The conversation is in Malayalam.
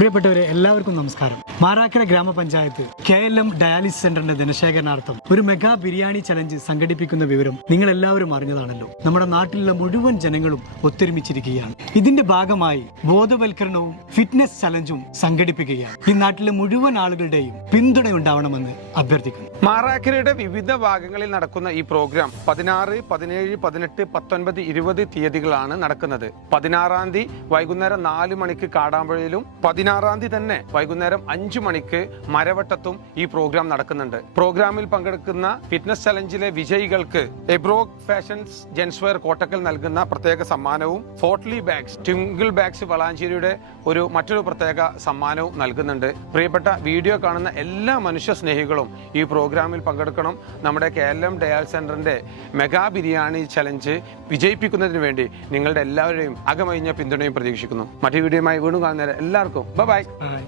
പ്രിയപ്പെട്ടവരെ എല്ലാവർക്കും നമസ്കാരം. മാറാക്കര ഗ്രാമപഞ്ചായത്ത് കെ എൽ എം ഡയാലിസിസ് സെന്ററിന്റെ ധനശേഖരണാർത്ഥം ഒരു മെഗാ ബിരിയാണി ചലഞ്ച് സംഘടിപ്പിക്കുന്ന വിവരം നിങ്ങൾ എല്ലാവരും അറിഞ്ഞതാണല്ലോ. നമ്മുടെ നാട്ടിലുള്ള മുഴുവൻ ജനങ്ങളും ഒത്തൊരുമിച്ചിരിക്കുകയാണ്. ഇതിന്റെ ഭാഗമായി ബോധവൽക്കരണവും ഫിറ്റ്നസ് ചലഞ്ചും സംഘടിപ്പിക്കുകയാണ്. ഈ നാട്ടിലെ മുഴുവൻ ആളുകളുടെയും പിന്തുണ ഉണ്ടാവണമെന്ന് അഭ്യർത്ഥിക്കുന്നു. മാറാക്കരയുടെ വിവിധ ഭാഗങ്ങളിൽ നടക്കുന്ന ഈ പ്രോഗ്രാം പതിനാറ് പതിനേഴ് പതിനെട്ട് പത്തൊൻപത് ഇരുപത് തീയതികളാണ് നടക്കുന്നത്. പതിനാറാം തീയതി വൈകുന്നേരം നാല് മണിക്ക് കാടാമ്പുഴയിലും പതിനാറാം തീയതി തന്നെ വൈകുന്നേരം അഞ്ചു മണിക്ക് മരവട്ടത്തും ഈ പ്രോഗ്രാം നടക്കുന്നുണ്ട്. പ്രോഗ്രാമിൽ പങ്കെടുക്കുന്ന ഫിറ്റ്നസ് ചലഞ്ചിലെ വിജയികൾക്ക് എബ്രോക് ഫാഷൻസ് ജെൻസ്വെയർ കോട്ടക്കൽ നൽകുന്ന പ്രത്യേക സമ്മാനവും ഫോർട്ട്ലി ബാഗ്സ് ട്വിങ്കിൾ ബാഗ്സ് വളാഞ്ചേരിയുടെ ഒരു മറ്റൊരു പ്രത്യേക സമ്മാനവും നൽകുന്നുണ്ട്. പ്രിയപ്പെട്ട വീഡിയോ കാണുന്ന എല്ലാ മനുഷ്യ സ്നേഹികളും ഈ പ്രോഗ്രാമിൽ പങ്കെടുക്കണം. നമ്മുടെ കെ എൽ എം ഡയാൽ സെന്ററിന്റെ മെഗാ ബിരിയാണി ചലഞ്ച് വിജയിപ്പിക്കുന്നതിന് വേണ്ടി നിങ്ങളുടെ എല്ലാവരുടെയും അകമഴിഞ്ഞ പിന്തുണയും പ്രതീക്ഷിക്കുന്നു. മറ്റു വീഡിയോയുമായി വീണ്ടും കാണുന്നവരെ എല്ലാവർക്കും ബൈ. Bye.